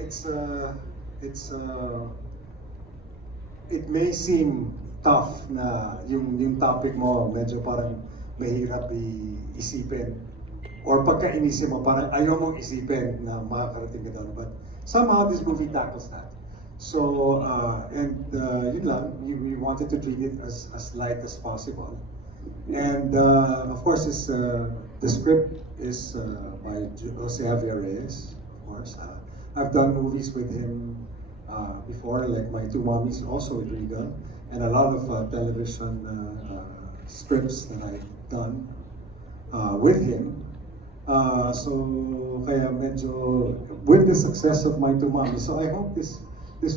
it's it may seem tough na yung topic mo medyo parang mahirap isipin or pagka inisip mo parang ayaw mong isipin na makakarating ka doon, but somehow this movie tackles that. So yun lang, we wanted to treat it as light as possible, and of course the script is by Jose Javier Reyes, of course. I've done movies with him before, like My Two Mommies, also with Regal, and a lot of television scripts that I've done with him. So kaya medyo with the success of My Two Mommies, so I hope this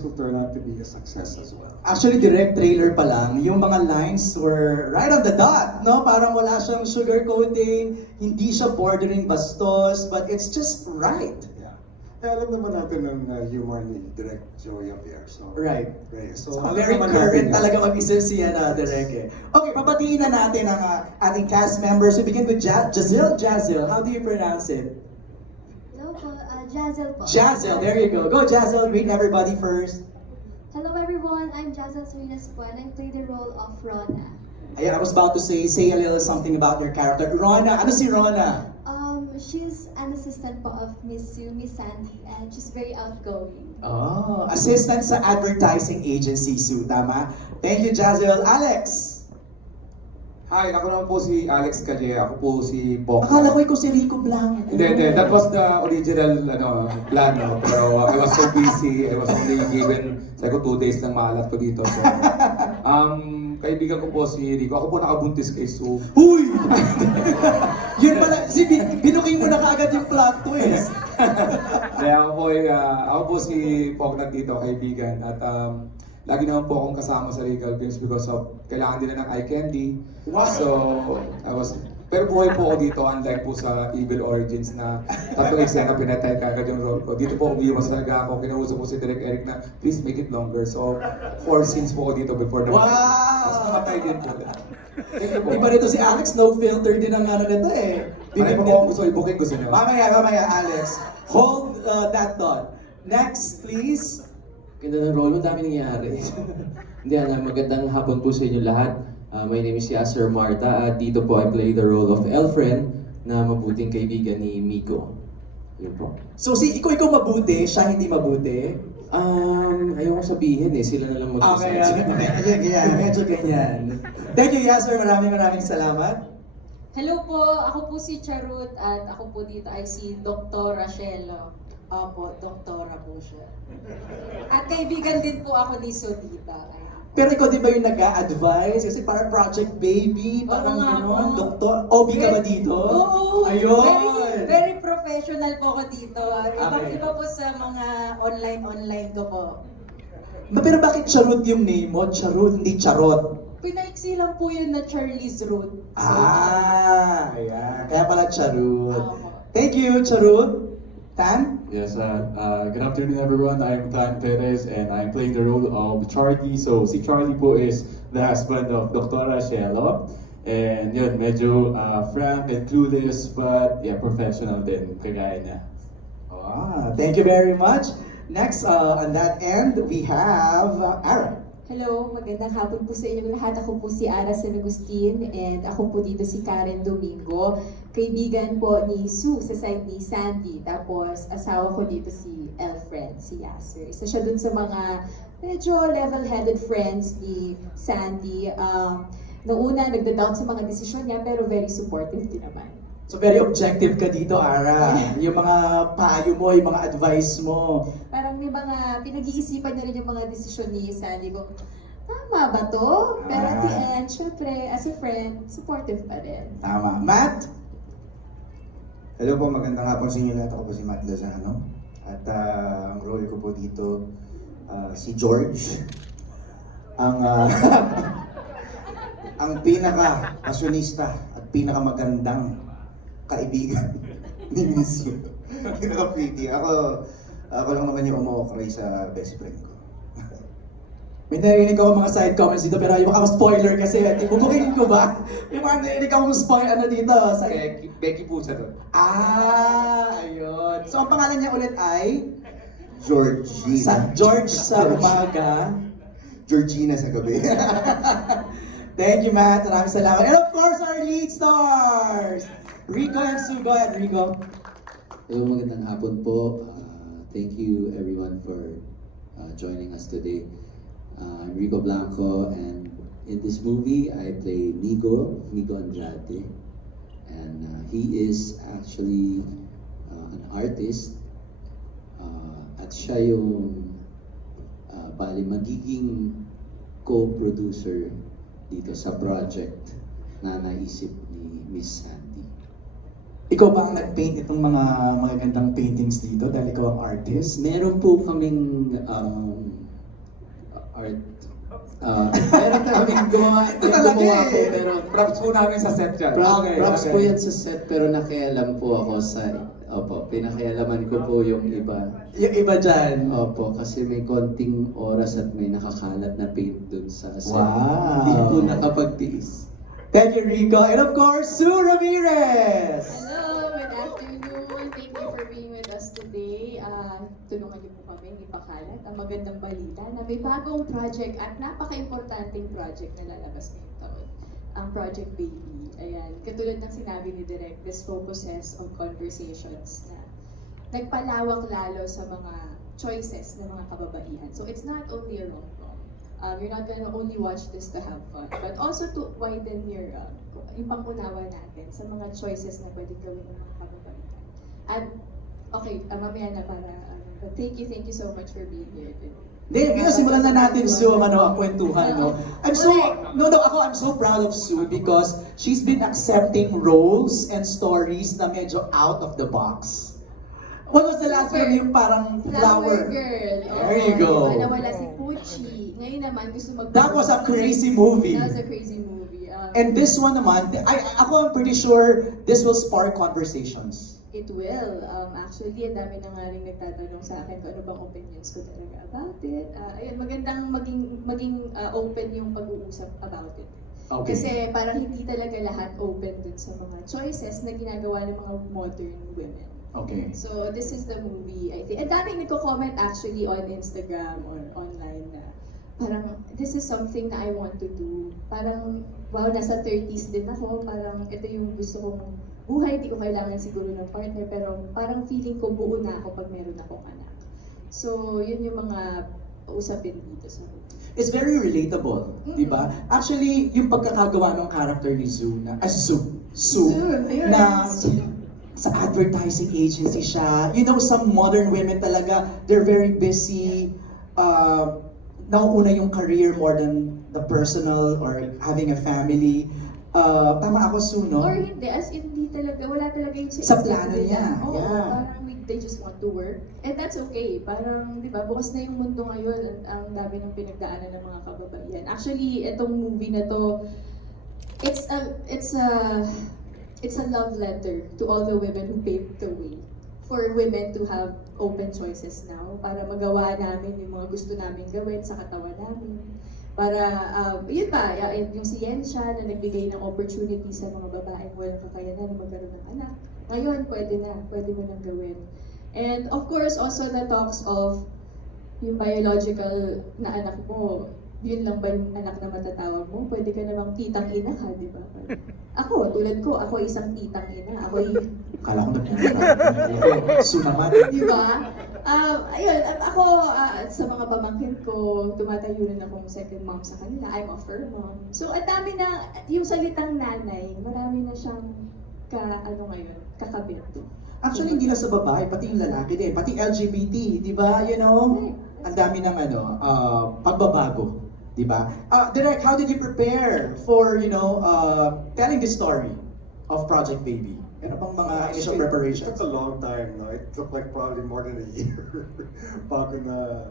will turn out to be a success as well. Actually, direct trailer pa lang, yung mga lines were right on the dot, no? Parang wala siyang sugarcoating, hindi siya bordering bastos, but it's just right. Yeah. Kaya alam naman natin ng humor ni Direct Joey Javier. So, Right. So, So, alam very naman current natin talaga mag-isip siya na direct eh. Okay, papatiin na natin ang ating cast members. We begin with Jazel. Jazel, how do you pronounce it? Hello po, Jazel po. Jazel, there you go. Go Jazel, greet everybody first. Hello everyone, I'm Jazel Salinas po and I play the role of Rona. Ayan, I was about to say a little something about your character. Rona, ano si Rona? She's an assistant po of Miss Sue, Miss Sandy, and she's very outgoing. Oh, assistant sa advertising agency, Sue, tama? Thank you, Jazel. Alex! Hi, ako naman po si Alex Calle. Ako po si Bok. Akala ko ikaw si Rico Blanc. Hindi. That was the original plan, no? Pero I was so busy. I was only given, sabi ko 2 days lang maalat ko dito. So, kaibigan ko po si Rico. Ako po nakabuntis kay Sue. Huy! Yun pala, binuking mo na kaagad yung plot twist. Kaya ako po si Pognat dito, kaibigan. At lagi naman po akong kasama sa Regal Films because of kailangan nila ng eye candy. Wow. So, pero buhay po ako dito, unlike po sa Evil Origins na tatlong eksena pinatay kagad yung role ko. Dito po umiwas talaga ako, kinausap ko si Direk Eric na please make it longer. So, 4 scenes po ako dito before Wow! Mas namatay din po. Thank you po. Iba rito si Alex, no filter din ang ano nito eh. Marami po akong gusto i-booking gusto niyo. Mamaya, Alex. Hold that thought. Next, please. Ganda ng role, ang dami nangyayari. Hindi, magandang hapon po sa inyo lahat. My name is Yasser Marta at dito po I play the role of Elfren na mabuting kaibigan ni Miko. Yun po. So ikaw mabuti, siya hindi mabuti? Ayoko sabihin eh, sila na lang Okay, mag-decide. medyo ganyan. Thank you, Yasser. Maraming salamat. Hello po, ako po si Charut at ako po dito ay si Dr. Rachelo. Opo, doktora po siya. At kaibigan din po ako ni Sodita. Pero ikaw di ba yung nag-a-advise? Kasi para project baby, parang nga gano'n, po. doktor. OB ka ba dito? Oo! Ayun! Very professional po ako dito. Okay. Iba po sa mga online ko po. Pero bakit Charot yung name mo? Charot, hindi Charot. Pinaiksi lang po yun na Charlie's Root. Ayan. Kaya pala Charot. Opo. Thank you, Charot. Tan? Yes, good afternoon everyone. I'm Tan Perez and I'm playing the role of Charlie. So si Charlie po is the husband of Dr. Cielo. And yun, medyo frank and clueless but yeah, professional din, kagaya niya. Thank you very much. Next, on that end, we have Ara. Hello, magandang hapon po sa inyo lahat. Ako po si Ara San Agustin and ako po dito si Karen Domingo. Kaibigan po ni Sue sa side ni Sandy. Tapos asawa ko dito si Elfren, si Yasser. Isa siya dun sa mga medyo level-headed friends ni Sandy. Noong una, nagda-doubt sa mga desisyon niya pero very supportive din naman. So very objective ka dito, Ara. Yung mga payo mo, yung mga advice mo. Parang may mga pinag-iisipan niya rin yung mga desisyon ni Sandy ko. Tama ba to? Pero at the end, syempre, as a friend, supportive pa rin. Tama. Matt? Hello po, magandang hapon sa inyo lahat. Ako po si Matt Lozano. At ang role ko po dito, si George. Ang ang pinaka-pasyonista at pinaka-magandang kaibigan ni Miss Yu. Pinaka-pretty. Ako lang naman yung umu-okray sa best friend ko. May narinig ako mga side comments dito pero ayaw ka spoiler kasi bubukingin ko ba? Yung mga narinig ako spoiler ano dito? Becky po siya doon. Ayun. So ang pangalan niya ulit ay? Georgina. George sa umaga. Georgina sa gabi. Thank you, Matt. Maraming salamat. And of course, our lead stars! Rico and Sue. Go ahead, Rico. Hello, magandang hapon po. Thank you everyone for joining us today. I'm Rico Blanco, and in this movie I play Migo Andrade. And he is actually an artist. At siya yung bali magiging co-producer dito sa project na naisip ni Miss Sandy. Ikaw ba ang nag-paint itong mga magagandang paintings dito dahil ikaw ang artist? Meron po kaming art. Meron kaming gumawa. Ito talaga gumawa po, eh. pero Props po namin sa set dyan. props Okay. po yan sa set, pero nakialam po ako sa, pinakialaman ko po yung iba. Yung iba dyan. Opo, kasi may konting oras at may nakakalat na paint dun sa set. Wow. Hindi po nakapagtiis. Thank you, Rico. And of course, Sue Ramirez! Hello, good afternoon. Thank you for being with us today. Tulungan niyo po kami ipakalat ang magandang balita na may bagong project at napaka-importanting project na lalabas ngayong taon. Ang Project Baby. Ayan, katulad ng sinabi ni Direk, this focuses on conversations na nagpalawak lalo sa mga choices ng mga kababaihan. So it's not only a rom-com. You're not gonna only watch this to have fun, but also to widen your yung pang-unawa natin sa mga choices na pwede gawin ng mga kababaihan. At okay, mamaya na para but thank you so much for being here today. Hindi, simulan na natin, Sue, ang kwentuhan, no? I'm so proud of Sue because she's been accepting roles and stories na medyo out of the box. What was the last one yung parang flower? Girl. There you go. Nawala si Pucci. Ngayon naman gusto mag- That was a crazy movie. That was a crazy movie. And this one naman, I'm pretty sure this will spark conversations. It will. Actually, ang dami na nga rin nagtatanong sa akin kung ano bang opinions ko talaga about it. Ayun, magandang maging open yung pag-uusap about it. Okay. Kasi parang hindi talaga lahat open dun sa mga choices na ginagawa ng mga modern women. Okay. So, this is the movie, I think. Ang daming nagko-comment actually on Instagram or online na parang, this is something na I want to do. Parang, wow, nasa 30s din ako. Parang, ito yung gusto kong buhay. Di ko kailangan siguro ng partner. Pero parang feeling ko buo na ako pag meron akong anak. So, yun yung mga usapin dito sa movie. It's very relatable, di ba? Actually, yung pagkakagawa ng character ni Sue na, Sue, na sa advertising agency siya. You know, some modern women talaga, they're very busy. Nauuna yung career more than the personal or having a family. Tama ako, Sue, no? Or hindi, as in, hindi talaga, wala talaga yung Sa plano niya, Oo, yeah. parang they just want to work. And that's okay. Parang, di ba, bukas na yung mundo ngayon. Ang dami ng pinagdaanan ng mga kababaihan. Actually, itong movie na to, it's a love letter to all the women who paved the way for women to have open choices now para magawa namin yung mga gusto namin gawin sa katawan namin. Para, yun ba, yung siyensya na nagbigay ng opportunity sa mga babaeng walang kakayanan na magkaroon ng anak. Ngayon, pwede mo nang gawin. And of course, also the talks of yung biological na anak mo, yun lang ba yung anak na matatawag mo? Pwede ka namang titang ina ka, di ba? Ako, tulad ko, ako isang titang ina. Ako yung, Kala ko na Sue naman. di ba? Ayun, at ako, sa mga pamangkin ko, tumatayo rin akong second mom sa kanila. I'm a fur mom. So, ang dami na, yung salitang nanay, marami na siyang kakabit. Actually, hindi lang sa babae, pati yung lalaki din, pati LGBT, di ba? You know, ang dami ng pagbabago, di ba? Direk, how did you prepare for, telling the story of Project Baby? Ano bang mga initial It preparations? took a long time, no? It took like probably more than a year bago na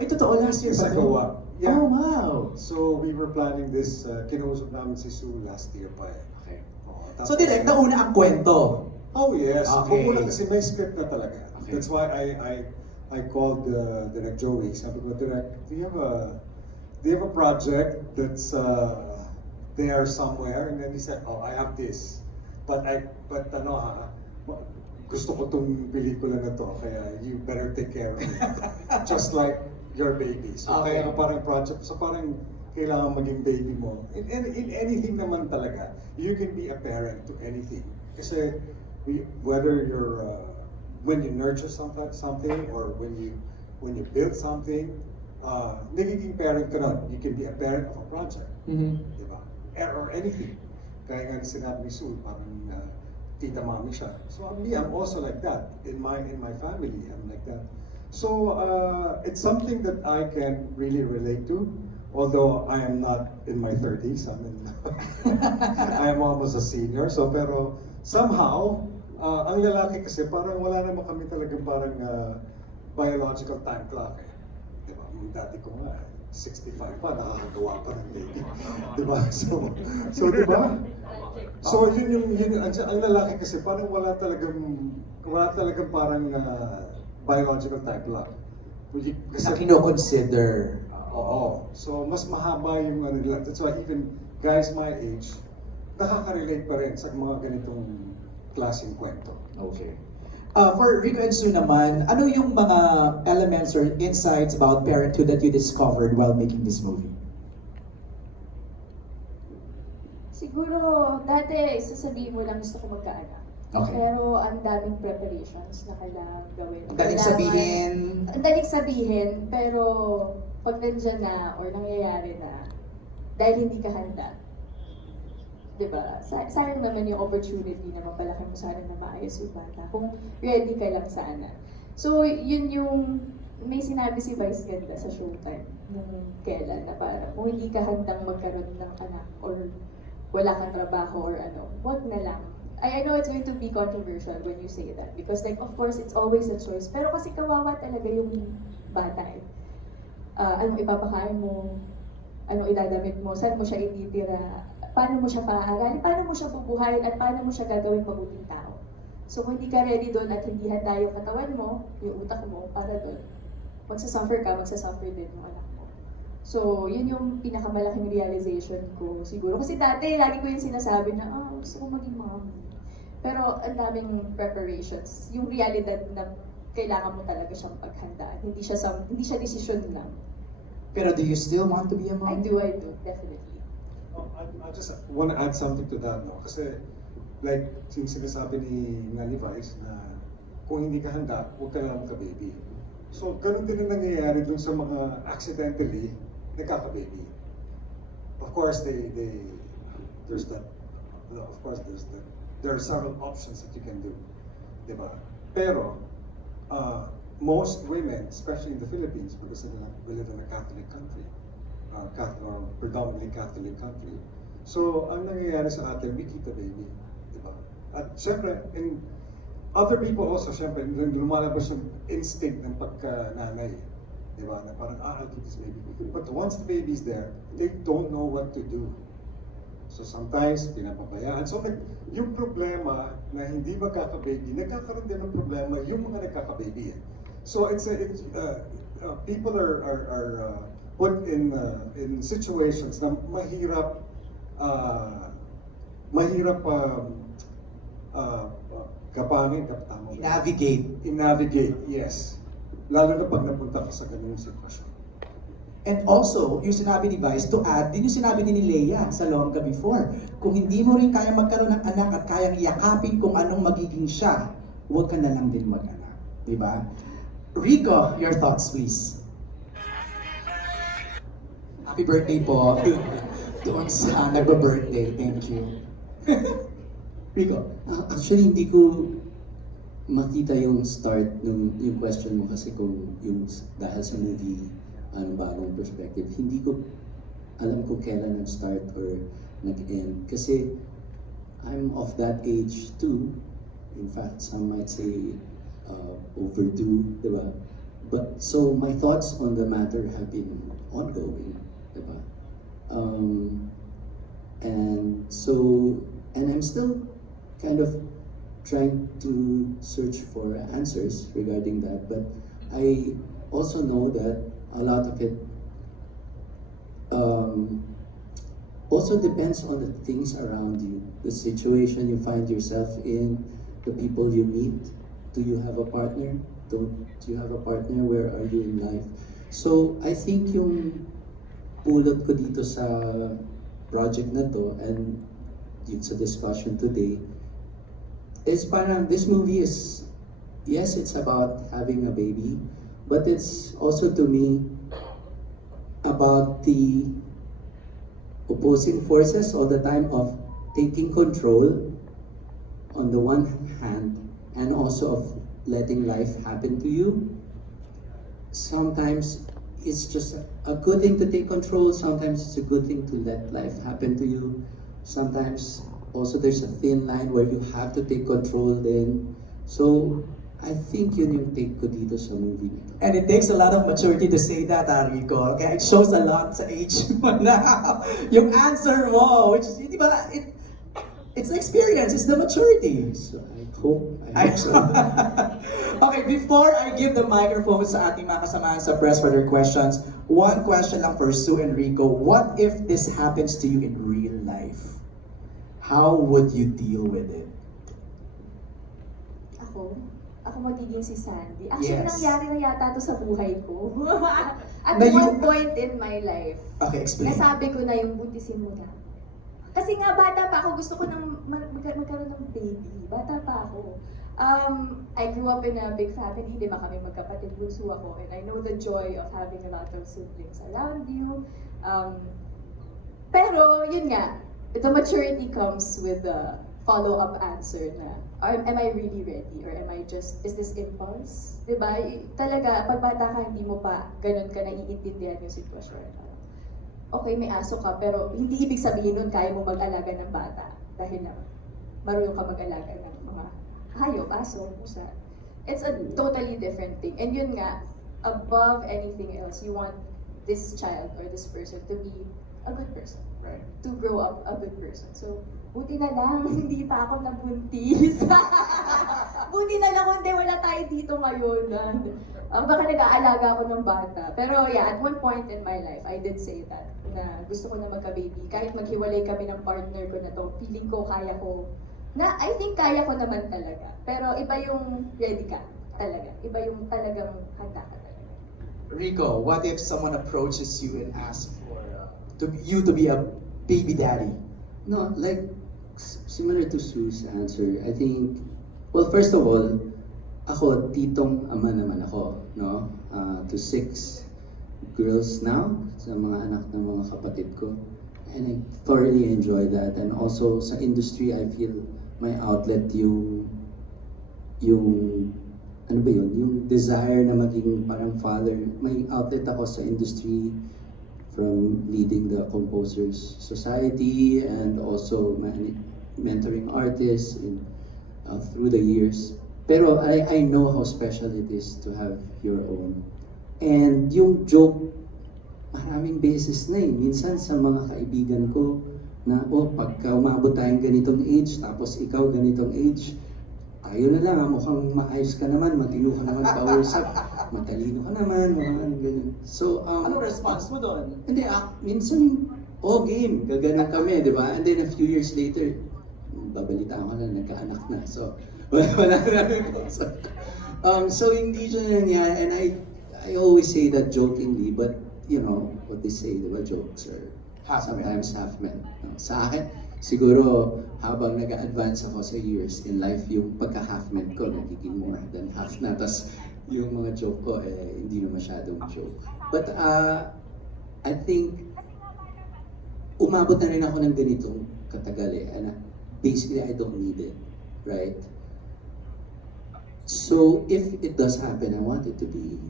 Ay, totoo, last year pa to? isagawa. Yeah. Oh, wow! So we were planning this, kinausap namin si Sue last year pa eh. Okay. Oo, So, Direk, nauna ang kwento. Oh yes. Okay. Una kasi may script na talaga. Okay. That's why I called Direk Joey. Sabi ko, Direk, do you have a project that's there somewhere? And then he said, oh, I have this. But gusto ko tong pelikula na to, kaya you better take care of it. Just like your baby. So Okay. kaya parang project, so parang kailangan maging baby mo. In anything naman talaga, you can be a parent to anything. Kasi whether you're, when you nurture something or when you build something, nagiging parent ka nun. You can be a parent of a project. Mhm. Diba? Or anything. Kaya nga sinabi ni Sue, parang tita mami siya. So me, I'm also like that. In my family, I'm like that. So it's something that I can really relate to. Although I am not in my 30s, I am almost a senior. So pero somehow, ang lalaki kasi parang wala naman kami talagang parang biological time clock eh. Diba? Yung dati ko nga, 65 pa, nakakagawa pa ng baby. Diba? So diba? So yun ang lalaki kasi parang wala talagang parang biological time clock. Na kino-consider. Oo. So mas mahaba yung ano nila. That's why even guys my age, nakaka-relate pa rin sa mga ganitong klaseng kwento. Okay. For Rico and Sue naman, ano yung mga elements or insights about parenthood that you discovered while making this movie? Siguro, dati sasabihin mo lang gusto ko magkaanak. Okay. Pero ang daming preparations na kailangan gawin. Ang daling sabihin, Ang daling sabihin, pero pag nandyan na or nangyayari na, dahil hindi ka handa, di ba? Sayang naman yung opportunity na mapalaki mo sana na maayos yung bata kung ready ka lang sana. So, yun yung may sinabi si Vice Ganda sa Showtime nung kailan na parang kung hindi ka handang magkaroon ng anak or wala kang trabaho or ano, wag na lang. I know it's going to be controversial when you say that because like of course it's always a choice pero kasi kawawa talaga yung bata eh. Anong ipapakain mo, anong idadamit mo, saan mo siya ititira, paano mo siya paaaralin, paano mo siya bubuhayin at paano mo siya gagawin mabuting tao. So kung hindi ka ready doon at hindi handa yung katawan mo, yung utak mo para doon, magsasuffer din yung anak mo. So, yun yung pinakamalaking realization ko siguro. Kasi dati, lagi ko yung sinasabi na, gusto ko maging mom. Pero ang daming preparations. Yung realidad na kailangan mo talaga siyang paghandaan. Hindi siya desisyon lang. pero do you still want to be a I mom? do, definitely. I just want to add something to that, no? Kasi, like, sinasabi ni Vice na kung hindi ka handa, huwag ka lang magka-baby. So, ganun din ang nangyayari dun sa mga accidentally nagkaka-baby. Of course, there's that. Of course, there are several options that you can do, di ba? Pero, most women, especially in the Philippines, because we live in a Catholic country, or predominantly Catholic country. So, ang nangyayari sa atin, we keep the baby, di ba? At syempre, in other people also, syempre, lumalabas yung instinct ng pagka-nanay, di ba? Na parang, I'll keep this baby. But once the baby's there, they don't know what to do. So sometimes, pinapabayaan. So yung problema na hindi magkaka-baby, nagkakaroon din ng problema yung mga nagkaka-baby. So people are put in situations na mahirap i-navigate, yes. Lalo na pag napunta ka sa ganung sitwasyon. And also, yung sinabi ni Vice, to add, din yung sinabi ni Leia sa Longga before. Kung hindi mo rin kaya magkaroon ng anak at kayang yakapin kung anong magiging siya, huwag ka na lang din mag-anak. Diba? Rico, your thoughts please. Happy birthday po. Doon sa nagba-birthday. Thank you. Rico. Actually, hindi ko makita yung start ng yung question mo kasi kung yung dahil sa movie ano bagong perspective, hindi ko alam kung kailan nag-start or nag-end. Kasi I'm of that age too. In fact, some might say overdue, diba? But so my thoughts on the matter have been ongoing, diba? And I'm still kind of trying to search for answers regarding that. But I also know that a lot of it also depends on the things around you, the situation you find yourself in, the people you meet, do you have a partner? Don't you have a partner? Where are you in life? So I think yung pulot ko dito sa project na to and yun sa discussion today is parang this movie is, yes, it's about having a baby, but it's also to me about the opposing forces all the time of taking control on the one hand and also of letting life happen to you. Sometimes it's just a good thing to take control, sometimes it's a good thing to let life happen to you. Sometimes also there's a thin line where you have to take control then. So I think yun yung take ko dito sa movie na to. And it takes a lot of maturity to say that, Rico. Kaya it shows a lot sa age mo now. Yung answer mo, which is, di ba, it's the experience, it's the maturity. So I hope so. Okay, before I give the microphone sa ating mga kasamahan sa press for their questions, one question lang for Sue and Rico. What if this happens to you in real life? How would you deal with it? Ako magiging si Sandy. Actually, Yes. nangyari na yata to sa buhay ko. At Na one you- point in my life, Okay, explain. nasabi ko na yung buntisin mo na. Kasi nga bata pa ako, gusto ko nang magkaroon ng baby. Bata pa ako. I grew up in a big family, di ba kami magkapatid, bunso ako, and I know the joy of having a lot of siblings around you. Pero yun nga, the maturity comes with the follow-up answer na, am I really ready? Or am I just, is this impulse? Diba? Talaga, pag bata ka, hindi mo pa ganun ka naiintindihan yung sitwasyon. Okay, may aso ka, pero hindi ibig sabihin nun kaya mo mag-alaga ng bata dahil na marunong ka mag-alaga ng mga hayop, aso, pusa. It's a totally different thing. And yun nga, above anything else, you want this child or this person to be a good person. Right. To grow up a good person. So, buti na lang, hindi pa ako nabuntis. Buti na lang, hindi, wala tayo dito ngayon. Baka nag-aalaga ako ng bata. Pero yeah, at one point in my life, I did say that, na gusto ko na magka-baby. Kahit maghiwalay kami ng partner ko na to, feeling ko, kaya ko, na I think kaya ko naman talaga. Pero iba yung ready ka talaga. Iba yung talagang handa ka talaga. Rico, what if someone approaches you and asks for you to be a baby daddy? No, like similar to Sue's answer, I think, well, first of all, ako, titong ama naman ako, no? To 6 girls now, sa mga anak ng mga kapatid ko. And I thoroughly enjoy that. And also, sa industry, I feel my outlet yung ano ba yun? Yung desire na maging parang father. May outlet ako sa industry from leading the Composers Society and also mentoring artists through the years. Pero I know how special it is to have your own. And yung joke, maraming beses na minsan sa mga kaibigan ko na, pagka umabot tayong ganitong age, tapos ikaw ganitong age, tayo na lang, mukhang maayos ka naman, matino ka naman kausap, matalino ka naman, mga ganyan. So, Anong response mo doon? hindi, minsan, game, gaganon kami, di ba? And then a few years later, babalitaan ko na, nagkaanak na. So, wala na. So, hindi siya nangyari. And I always say that jokingly, but, you know, what they say, di ba, jokes are sometimes half meant. Sa akin, siguro, habang nag-advance ako sa years in life, yung pagka-half meant ko, nagiging more than half na. Tapos, yung mga joke ko, hindi na masyadong joke. But, I think, umabot na rin ako ng ganitong katagal and basically, I don't need it, right? So, if it does happen, I want it to be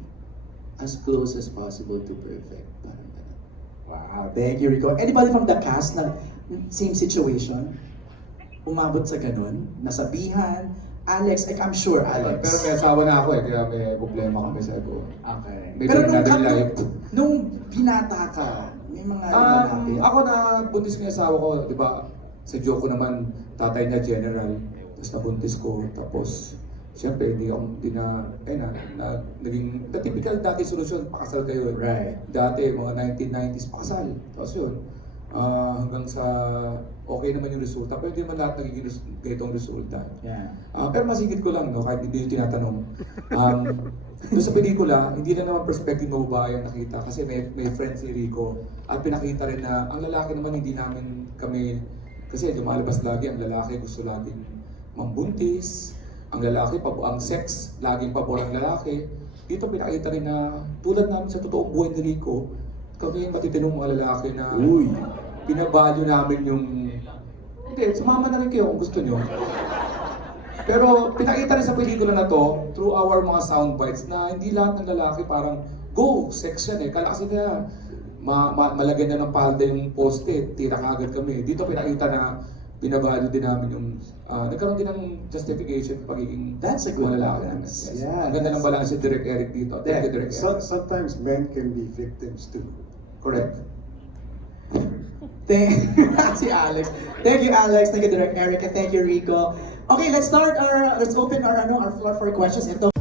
as close as possible to perfect. Parang ganun. Wow, thank you, Rico. Anybody from the cast na same situation? Umabot sa ganun? Nasabihan? Alex, I'm sure, Alex. Pero may asawa na ako kaya may problema kami sa ko. Okay. Maybe Pero another life. nung binata ka, may mga natin. Ako na buntis ko yung asawa ko, di ba? Sa joke ko naman, tatay niya general, tapos nabuntis ko, tapos siyempre, naging, the typical dati solusyon, pakasal kayo. Right. Dati, mga 1990s, pakasal. Tapos yun, hanggang sa okay naman yung resulta. Pero hindi naman lahat nagiging ganitong resulta. Yeah. Pero masigit ko lang, no, kahit hindi yung tinatanong. Doon sa pelikula, hindi na naman perspective ng babae ang nakita kasi may friend si Rico at pinakita rin na ang lalaki naman hindi namin kami, kasi lumalabas lagi ang lalaki gusto laging mambuntis, ang lalaki, ang sex, laging pabor ang lalaki. Dito pinakita rin na tulad namin sa totoong buhay ni Rico, kami yung matitinong mga lalaki na pinabalyo namin yung... Hindi, sumama na rin kayo kung gusto nyo. Pero pinakita rin sa pelikula na to, through our mga sound bites, na hindi lahat ng lalaki parang, go, sex yan eh. Kala kasi na malagyan na ng palda yung poste, tira kagad kami. Dito pinakita na binabalyo din namin yung, nagkaroon din ng justification pagiging That's a good mga lalaki namin. balance. Yes. Yeah, Ang ganda ng balance si Direk Eric dito. Thank you, Direk Eric. Sometimes men can be victims too. Correct. Si Alex. Thank you, Alex. Thank you, Direct Eric. And thank you, Rico. Okay, let's open our floor for questions. Ito